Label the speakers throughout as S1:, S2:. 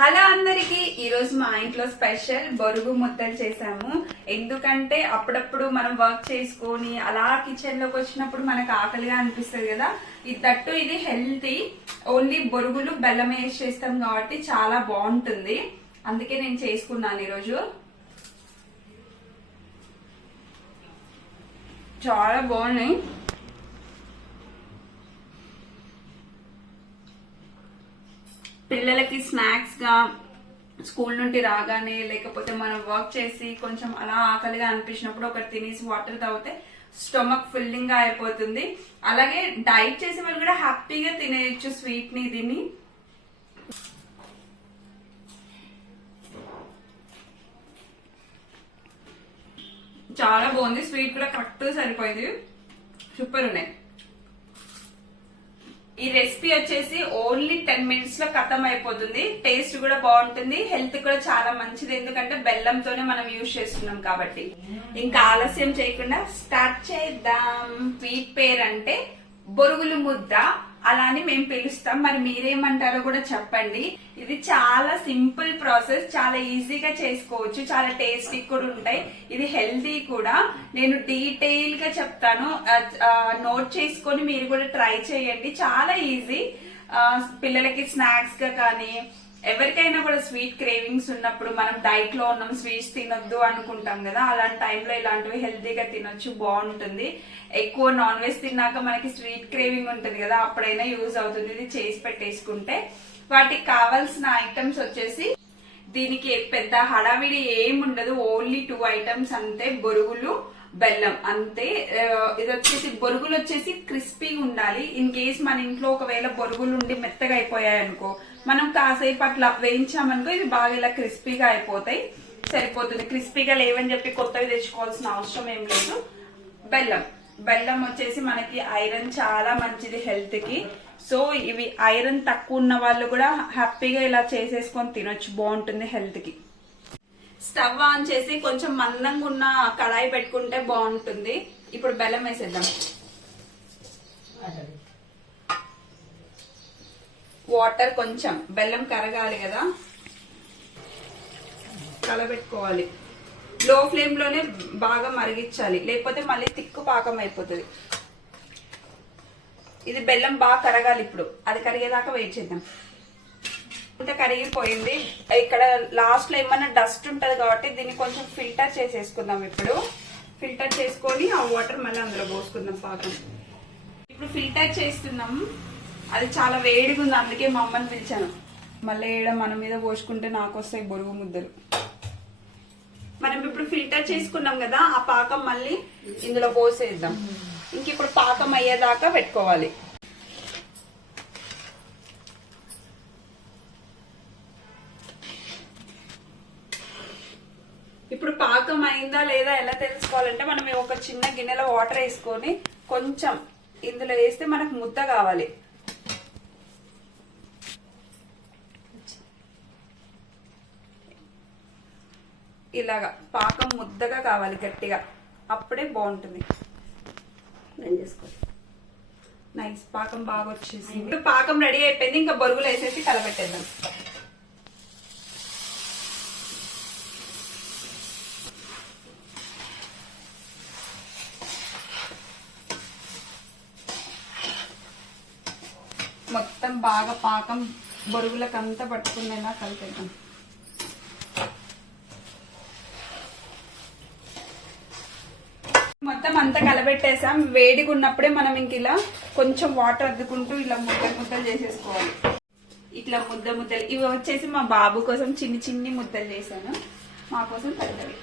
S1: Hello అందరికి ఈరోజు మా ఇంట్లో స్పెషల్ బొరుగు ముద్దలు చేసాము ఎందుకంటే అప్పుడప్పుడు మనం వర్క్ చేసుకొని అలా కిచెన్లోకి వచ్చినప్పుడు మనకు ఆకలిగా అనిపిస్తుంది కదా. ఇది తట్టు ఇది హెల్తీ. ఓన్లీ బొరుగులు బెల్లం వేసి చేస్తాం కాబట్టి చాలా బాగుంటుంది. అందుకే నేను చేసుకున్నాను ఈరోజు. చాలా బాగున్నాయి. పిల్లలకి స్నాక్స్గా స్కూల్ నుండి రాగానే లేకపోతే మనం వర్క్ చేసి కొంచెం అలా ఆకలిగా అనిపించినప్పుడు ఒకటి తినేసి వాటర్ తాగితే స్టొమక్ ఫిల్లింగ్గా అయిపోతుంది. అలాగే డైట్ చేసే వాళ్ళు కూడా హ్యాపీగా తినేయచ్చు స్వీట్ని దీన్ని. చాలా బాగుంది. స్వీట్ కూడా కరెక్ట్ సరిపోయింది. సూపర్ ఉన్నాయి. ఈ రెసిపీ వచ్చేసి ఓన్లీ టెన్ మినిట్స్లో ఖతం అయిపోతుంది. టేస్ట్ కూడా బాగుంటుంది. హెల్త్ కూడా చాలా మంచిది. ఎందుకంటే బెల్లంతోనే మనం యూజ్ చేస్తున్నాం కాబట్టి. ఇంకా ఆలస్యం చేయకుండా స్టార్ట్ చేద్దాం. స్వీట్ పేరు అంటే బొరుగులు ముద్ద. అలా అని మేము పిలుస్తాం. మరి మీరేమంటారో కూడా చెప్పండి. ఇది చాలా సింపుల్ ప్రాసెస్. చాలా ఈజీగా చేసుకోవచ్చు. చాలా టేస్టీ కూడా ఉంటాయి. ఇది హెల్దీ కూడా. నేను డీటెయిల్గా చెప్తాను నోట్ చేసుకొని మీరు కూడా ట్రై చేయండి. చాలా ఈజీ. పిల్లలకి స్నాక్స్గా కానీ ఎవరికైనా కూడా స్వీట్ క్రేవింగ్స్ ఉన్నప్పుడు మనం డైట్లో ఉన్నాం స్వీట్స్ తినొద్దు అనుకుంటాం కదా అలాంటి టైంలో ఇలాంటివి హెల్తీగా తినొచ్చు బాగుంటుంది. ఎక్కువ నాన్ వెజ్ తిన్నాక మనకి స్వీట్ క్రేవింగ్ ఉంటుంది కదా అప్పుడైనా యూజ్ అవుతుంది. ఇది చేసి పెట్టేసుకుంటే వాటికి కావాల్సిన ఐటమ్స్ వచ్చేసి దీనికి పెద్ద హడావిడి ఏం ఉండదు. ఓన్లీ టూ ఐటమ్స్ అంతే బొరుగులు బెల్లం అంతే. ఇది వచ్చేసి బొరుగులు వచ్చేసి క్రిస్పీగా ఉండాలి. ఇన్ కేస్ మన ఇంట్లో ఒకవేళ బొరుగులు ఉండి మెత్తగా అయిపోయాయి అనుకో మనం కాసేపు అట్లా వేయించామనుకో ఇవి బాగా ఇలా క్రిస్పీగా అయిపోతాయి. సరిపోతుంది. క్రిస్పీగా లేవని చెప్పి కొత్తవి తెచ్చుకోవాల్సిన అవసరం ఏం లేదు. బెల్లం. బెల్లం వచ్చేసి మనకి ఐరన్ చాలా మంచిది హెల్త్కి. సో ఇవి ఐరన్ తక్కువ ఉన్న వాళ్ళు కూడా హ్యాపీగా ఇలా చేసేసుకొని తినొచ్చు. బాగుంటుంది హెల్త్కి. స్టవ్ ఆన్ చేసి కొంచెం మందంగా ఉన్న కడాయి పెట్టుకుంటే బాగుంటుంది. ఇప్పుడు బెల్లం వేసేద్దాం. వాటర్ కొంచెం బెల్లం కరగాలి కదా. కలబెట్టుకోవాలి. లో ఫ్లేమ్లోనే బాగా మరిగించాలి. లేకపోతే మళ్ళీ తిక్కు పాకం అయిపోతుంది. ఇది బెల్లం బాగా కరగాలి ఇప్పుడు. అది కరిగేదాకా వెయిట్ చేద్దాం. ఇంత కరిగిపోయింది. ఇక్కడ లాస్ట్లో ఏమన్నా డస్ట్ ఉంటది కాబట్టి దీన్ని కొంచెం ఫిల్టర్ చేసేసుకుందాం ఇప్పుడు. ఫిల్టర్ చేసుకొని ఆ వాటర్ మళ్ళీ అందులో పోసుకుందాం పాకం. ఇప్పుడు ఫిల్టర్ చేస్తున్నాం. అది చాలా వేడిగా ఉంది అందుకే మా అమ్మని పిలిచాను. మళ్ళీ ఏడ మన మీద పోసుకుంటే నాకు వస్తాయి బొరుగు ముద్దలు. మనం ఇప్పుడు ఫిల్టర్ చేసుకున్నాం కదా ఆ పాకం మళ్ళీ ఇందులో పోసేద్దాం. ఇంక ఇప్పుడు పాకం అయ్యేదాకా పెట్టుకోవాలి. ఇప్పుడు పాకం అయిందా లేదా ఎలా తెలుసుకోవాలంటే మనం ఒక చిన్న గిన్నెలో వాటర్ వేసుకొని కొంచెం ఇందులో వేస్తే మనకు ముద్ద కావాలి. ఇలాగా పాకం ముద్దగా కావాలి గట్టిగా. అప్పుడే బాగుంటుంది. నేను చేసుకోవాలి. నైస్ పాకం బాగా వచ్చేసింది. ఇప్పుడు పాకం రెడీ అయిపోయింది ఇంకా బొరుగులు వేసేసి కలబెట్టేద్దాం. మొత్తం బాగా పాకం బొరుగులకంతా పట్టుకునేలా కలిపేద్దాం. మొత్తం అంతా కలబెట్టేసాం. వేడిగా ఉన్నప్పుడే మనం ఇంక ఇలా కొంచెం వాటర్ అద్దుకుంటూ ఇలా ముద్ద ముద్దలు చేసేసుకోవాలి. ఇట్లా ముద్ద ముద్దలు. ఇవి వచ్చేసి మా బాబు కోసం చిన్ని చిన్ని ముద్దలు చేశాను. మా కోసం పెద్దవి.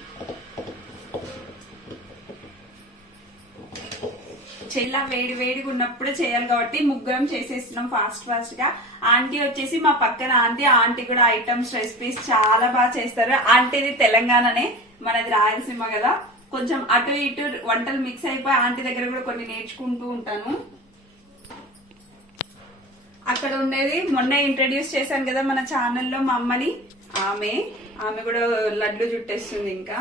S1: చెల్ల వేడి వేడిగా ఉన్నప్పుడే చేయాలి కాబట్టి ముగ్గురం చేసేస్తున్నాం ఫాస్ట్ ఫాస్ట్గా. ఆంటీ వచ్చేసి మా పక్కన ఆంటీ ఆంటీ కూడా ఐటమ్స్ రెసిపీస్ చాలా బాగా చేస్తారు. ఆంటీది తెలంగాణనే మనది రాయలసీమ కదా. కొంచెం అటు ఇటు వంటలు మిక్స్ అయిపోయి ఆంటీ దగ్గర కూడా కొన్ని నేర్చుకుంటూ ఉంటాను. అక్కడ ఉండేది మొన్న ఇంట్రడ్యూస్ చేశాను కదా మన ఛానల్లో మా అమ్మని. ఆమె ఆమె కూడా లడ్డు జుట్టేస్తుంది ఇంకా.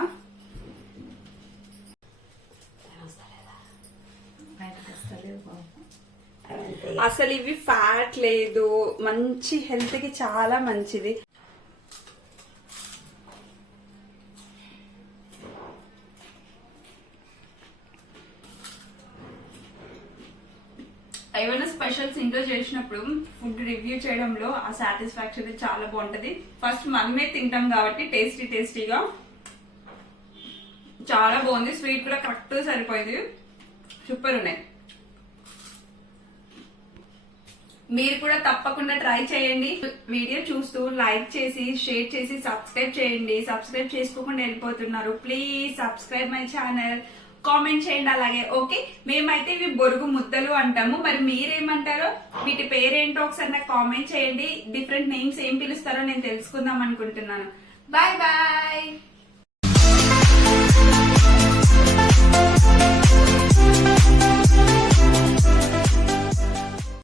S1: అసలు ఇవి ఫ్యాట్ లేదు మంచి హెల్త్కి చాలా మంచిది. ఏమైనా స్పెషల్స్ ఇంట్లో చేసినప్పుడు ఫుడ్ రివ్యూ చేయడంలో ఆ సాటిస్ఫాక్షన్ చాలా బాగుంటది. ఫస్ట్ మనమే తింటాం కాబట్టి టేస్టీ టేస్టీగా చాలా బాగుంది. స్వీట్ కూడా కరెక్ట్ సరిపోయింది. సూపర్ ఉన్నాయి. మీరు కూడా తప్పకుండా ట్రై చేయండి. వీడియో చూస్తూ లైక్ చేసి షేర్ చేసి సబ్స్క్రైబ్ చేయండి. సబ్స్క్రైబ్ చేసుకోకుండా వెళ్ళిపోతున్నారు. Please subscribe my channel comment చేయండి అలాగే ఓకే మేమైతే ఇవి బొరుగు ముద్దలు అంటాము. మరి మీరేమంటారో వీటి పేరేంటో ఒకసారి నాకు కామెంట్ చేయండి. డిఫరెంట్ నేమ్స్ ఏం పిలుస్తారో నేను తెలుసుకుందాం అనుకుంటున్నాను. Bye bye